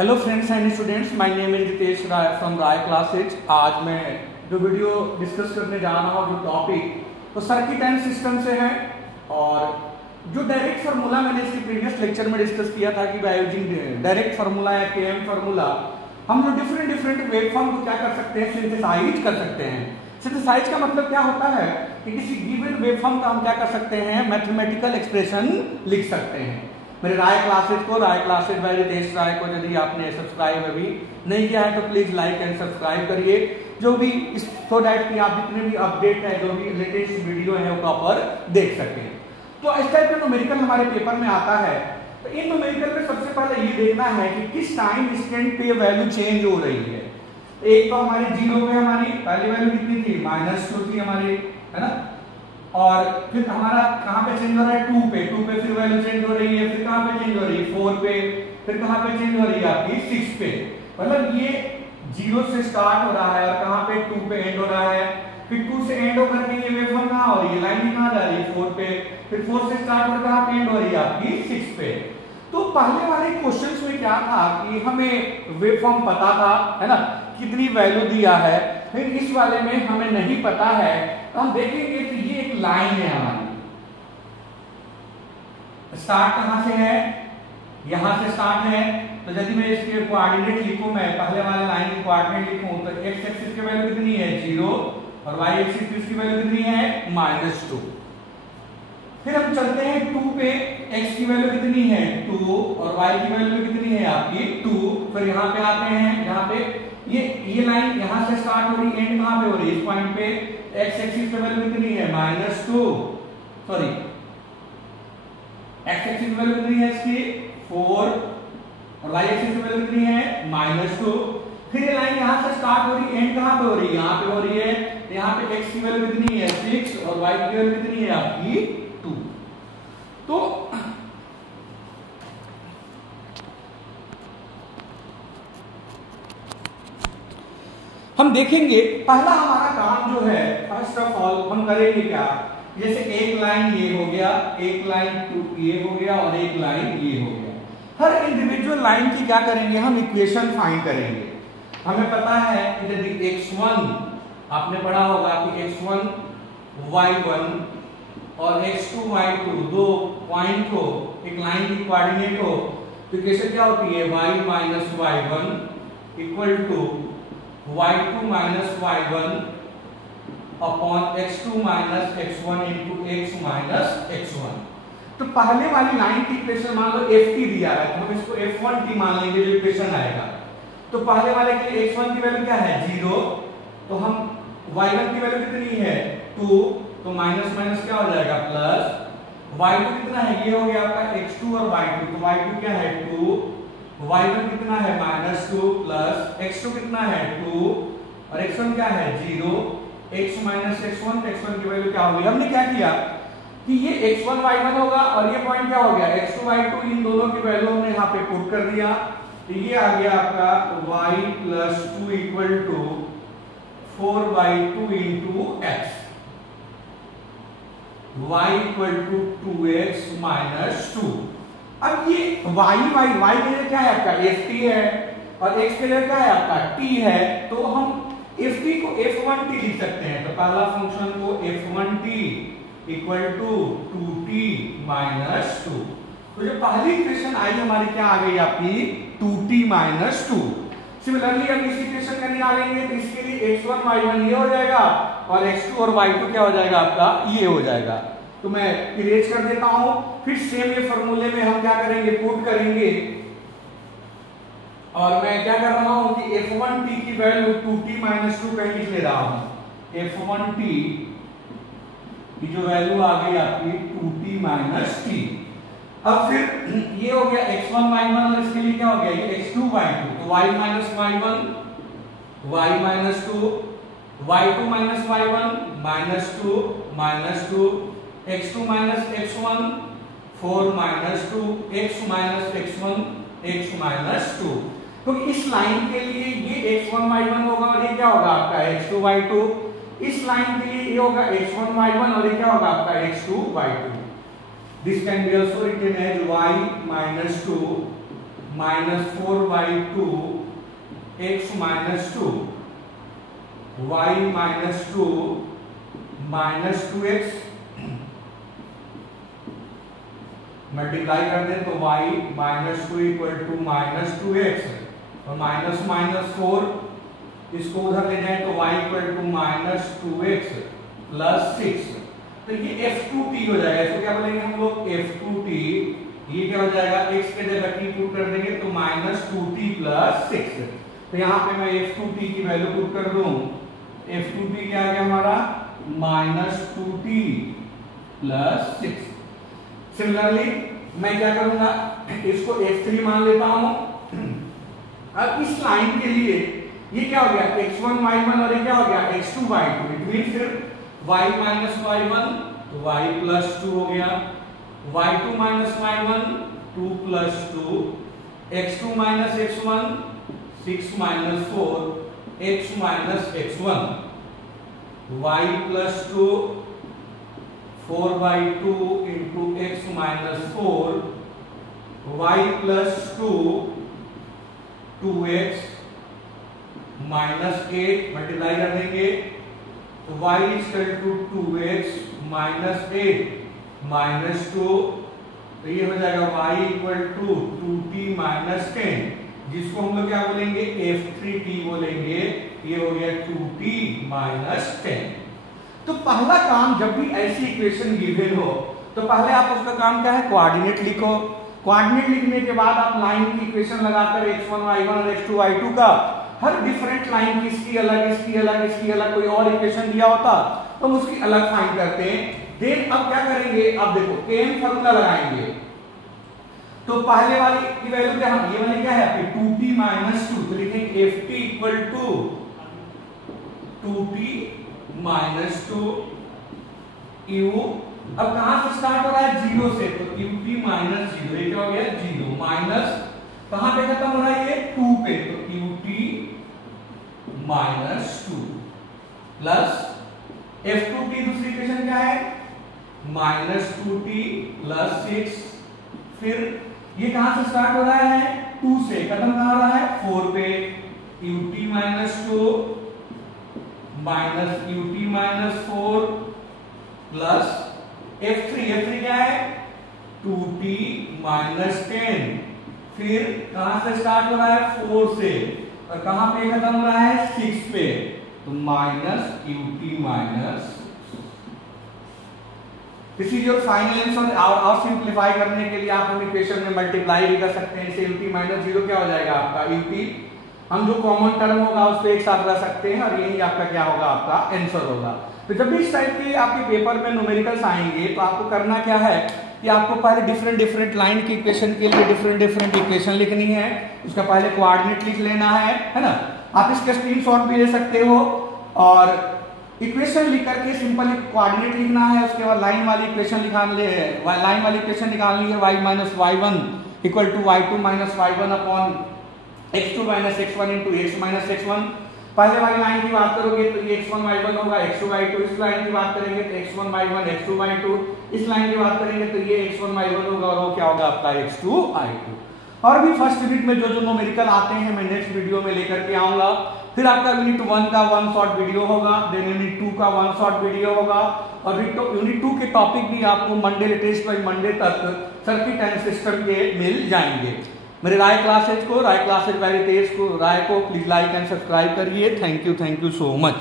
Hello friends and students, my name is Ritesh Rai from Rai classes. आज मैं जो वीडियो डिस्कस करने जा रहा हूँ, जो टॉपिक तो सर्किट एंड सिस्टम से है। और जो डायरेक्ट फार्मूला मैंने इसके प्रीवियस लेक्चर में डिस्कस किया था कि बाय यूजिंग डायरेक्ट फार्मूला या केएम फार्मूला हम लोग डिफरेंट वेवफॉर्म को क्या कर सकते हैं, सिंथेसाइज कर सकते हैं। सिंथेसाइज का मतलब क्या होता है कि किसी गिवन वेवफॉर्म का हम क्या कर सकते हैं, मैथमेटिकल एक्सप्रेशन लिख सकते हैं। मेरे राय क्लासेज बाय रितेश राय को यदि आपने सब्सक्राइब अभी नहीं किया है तो प्लीज लाइक एंड सब्सक्राइब करिए, जो भी सो दैट कि आप जितने भी अपडेट है, जो भी लेटेस्ट वीडियो है वो प्रॉपर देख सकें। तो इस टाइप का न्यूमेरिकल हमारे पेपर में आता है। तो इन न्यूमेरिकल में सबसे पहले ये देखना है कि किस टाइम इंस्टेंट पे वैल्यू चेंज हो रही है। एक तो हमारी जीरो पे हमारी पहली वैल्यू कितनी थी, -2 थी हमारी, है ना। और फिर हमारा कहां पे चेंज हो रहा है, 2 पे फिर वैल्यू चेंज हो रही है, फिर कहां पे चेंज हो रही है, 4 पे, फिर कहां पे चेंज हो रही है आपकी 6 पे। मतलब ये 0 से स्टार्ट हो रहा है और कहां पे 2 पे एंड हो रहा है, फिर 2 से एंड होकर के ये वेवफॉर्म कहां हो रही है, लाइन कहां जा रही है 4 पे, फिर 4 से स्टार्ट होकर कहां पे एंड हो रही है आपकी 6 पे। तो पहले वाले क्वेश्चंस में क्या था कि हमें वेवफॉर्म पता था, है ना, कितनी वैल्यू दिया है। फिर इस वाले में हमें नहीं पता है, तो हम देखेंगे कि ये एक लाइन है हमारी, स्टार्ट कहां से है, यहां से स्टार्ट है। तो यदि मैं इसके कोऑर्डिनेट लिखूं, मैं पहले वाले लाइन के कोऑर्डिनेट लिखूं तो x एक्सिस की वैल्यू कितनी है 0 और y एक्सिस की वैल्यू कितनी है -2। फिर हम चलते हैं 2 पे, x की वैल्यू कितनी है 2 और y की वैल्यू कितनी है आपकी 2। फिर यहाँ पे आते हैं, यहाँ पे ये लाइन यहाँ से स्टार्ट हो रही, एंड कहाँ पे हो रही, इस पॉइंट पे। x एक्सिस पे वैल्यू कितनी है -2, सॉरी x एक्सिस पे वैल्यू कितनी है इसकी 4 और y एक्सिस पे वैल्यू कितनी है -2। फिर ये लाइन यहाँ से स्टार्ट हो रही, एंड कहाँ पे हो रही है, यहाँ पे हो रही है। यहाँ पे x की वैल्यू कितनी है 6 और y की वैल्यू कितनी है आपकी 2। तो हम देखेंगे पहला हमारा काम जो है, फर्स्ट ऑफ ऑल हम करेंगे क्या, जैसे एक लाइन ये हो गया, एक लाइन ये हो गया और एक लाइन ये हो गया। हर इंडिविजुअल लाइन की क्या करेंगे, हम इक्वेशन फाइंड करेंगे। हमें पता है कि यदि x1, आपने पढ़ा होगा कि x1 y1 और x2 y2 दो पॉइंट हो, एक लाइन की कोऑर्डिनेट हो, तो इक्वेशन क्या होती है, y - y1 equal to y2 - y1 upon x2 - x1 into x - x1। तो पहले वाली लाइन की इक्वेशन मान लो ft दिया है, तो हम इसको f1t मान लेंगे जो इक्वेशन आएगा। तो पहले वाले के लिए x1 की वैल्यू क्या है 0, तो हम y1 की वैल्यू कितनी है 2, तो माइनस माइनस क्या हो जाएगा प्लस। y2 कितना है, ये हो गया आपका x2 और y2, तो y2 क्या है 2, y1 कितना है -2 प्लस x2 कितना है 2 और x1 क्या है 0, x - x1, x1 की वैल्यू क्या होगी। हमने क्या किया कि ये x1 y1 होगा और ये पॉइंट क्या हो गया x2 y2, इन दोनों की वैल्यू हमने यहाँ पे पुट कर दिया। तो ये आ गया आपका y + 2 equal to 4/2 into x, y equal to 2x - 2। अब ये y के लिए क्या है आपका ft है और x के लिए क्या है आपका t है, तो हम ft को f1t लिख सकते हैं। तो पहला फंक्शन को f1t इक्वल टू 2t - 2। तो जो पहली इक्वेशन आई हमारी क्या आ गई आपकी 2t - 2। सिमिलरली हम इसी इक्वेशन का निकालेंगे, तो इसके लिए x1 y1 ये हो जाएगा और x2 और y2 क्या हो जाएगा आपका ये हो जाएगा। तो मैं इरेज कर देता हूं, फिर सेम ये फार्मूले में हम क्या करेंगे, पुट करेंगे। और मैं क्या कर रहा हूं कि f1t की वैल्यू 2t - 2 कहीं लिख ले रहा हूं। f1t की जो वैल्यू आ गई आपकी 2t - t। अब फिर ये हो गया x1 y1 और इसके लिए क्या हो गया ये x2 y2, तो y - y1 y - 2 y2 - y1 -2 x2 - x1 4 - 2 x - x1 x - 2। तो इस लाइन के लिए ये x1 y1 होगा और ये क्या होगा आपका x2 y2। इस लाइन के लिए ये होगा x1 y1 और ये क्या होगा आपका x2 y2। This can be also written as y - 2 -4/2 x -2 y -2 -2x multiply कर दें तो y -2 = -2x और -4 इसको उधर ले जाएं तो y = -2x + 6। तो ये f2t हो जाएगा। इसको क्या बोलेंगे हम लोग f2t। ये क्या हो जाएगा x के जगह t पुट कर देंगे तो -2t + 6। तो यहाँ पे मैं f2t की वैल्यू पुट कर दूं। f2t क्या आ गया हमारा -2t + 6। सिमिलरली मैं क्या करूंगा इसको f3 मान लेता हूं। अब इस लाइन के लिए ये क्या हो गया x1 y1 और ये क्या हो गया x2 y2। इट मीन फिर y -y1 तो y + 2 हो गया, y2 - y1 2 + 2, x2 - x1 6 - 4 x -x1 y + 2 4/2 into x -4 y + 2 2x -8 multiply कर देंगे तो y = 2x -8 -2 तो ये हो जाएगा y = 2t - 10 जिसको हम लोग क्या बोलेंगे f3t बोलेंगे। ये हो गया 2t - 10। तो पहला काम जब भी ऐसी इक्वेशन गिवन हो तो पहले आप उसका काम क्या है कोऑर्डिनेट लिखो। कोऑर्डिनेट लिखने के बाद आप लाइन की इक्वेशन लगाकर x1 y1 और x2 y2 का हर डिफरेंट लाइन की इसकी अलग कोई और इक्वेशन दिया होता तो हम उसकी अलग फाइंड करते हैं। देन अब क्या करेंगे अब देखो kn फार्मूला लगाएंगे तो पहले वाली की वैल्यू क्या है ये वाली क्या है आपकी 2t - 2 तो लिखेंगे ft = 2t - 2 u। अब कहां से स्टार्ट हो रहा है 0 से तो ut - 0 ये क्या हो गया 0 माइनस कहां पे खत्म हो रहा है ये 2 पे तो ut - 2 प्लस f2t दूसरी इक्वेशन क्या है -2t + 6। फिर ये कहां से स्टार्ट हो रहा है 2 से खत्म कहां हो रहा है 4 पे ut - 2 ut - 4 प्लस f3 क्या है 2t - 10। फिर कहां से स्टार्ट हो रहा है 4 से और कहां पे खत्म हो रहा है 6 पे तो -ut - इसी जो फाइनल आंसर और सिंपलीफाई करने के लिए आप हम इक्वेशन में मल्टीप्लाई भी कर सकते हैं। इसे ut - 0 क्या हो जाएगा आपका ut हम जो कॉमन टर्म होगा उस पे एक साथ रख सकते हैं और यही आपका क्या होगा आपका आंसर होगा। तो जब भी इस टाइप के आपके पेपर में न्यूमेरिकल्स आएंगे तो आपको करना क्या है कि आपको पहले डिफरेंट लाइन की इक्वेशन के लिए डिफरेंट इक्वेशन लिखनी है। उसका पहले कोऑर्डिनेट लिख लेना है ना। आप इसका स्क्रीनशॉट भी ले सकते हो और इक्वेशन लिख करके सिंपली कोऑर्डिनेट लिखना है। उसके बाद लाइन वाली इक्वेशन निकालनी है y - y1 = y2 - y1 upon x2 - x1 into x - x1। पहले वाली लाइन की बात करोगे तो ये x1 y1 होगा x2 y2। इस लाइन की बात करेंगे तो x1 y1 x2 y2। इस लाइन की बात करेंगे तो ये x1 y1 होगा और वो क्या होगा आपका x2 y2। और भी फर्स्ट यूनिट में जो न्यूमेरिकल आते हैं मैं नेक्स्ट वीडियो में लेकर के आऊंगा। फिर आपका यूनिट 1 का 1 शॉर्ट वीडियो होगा, देन यूनिट 2 का 1 शॉर्ट वीडियो होगा और यूनिट 2 के टॉपिक भी आपको मंडे लेटेस्ट बाय मंडे तक सर्किट एंड सिस्टम के मिल जाएंगे। मेरे राय क्लासेज वेरी तेज को राय को प्लीज लाइक एंड सब्सक्राइब करिए। Thank you so much.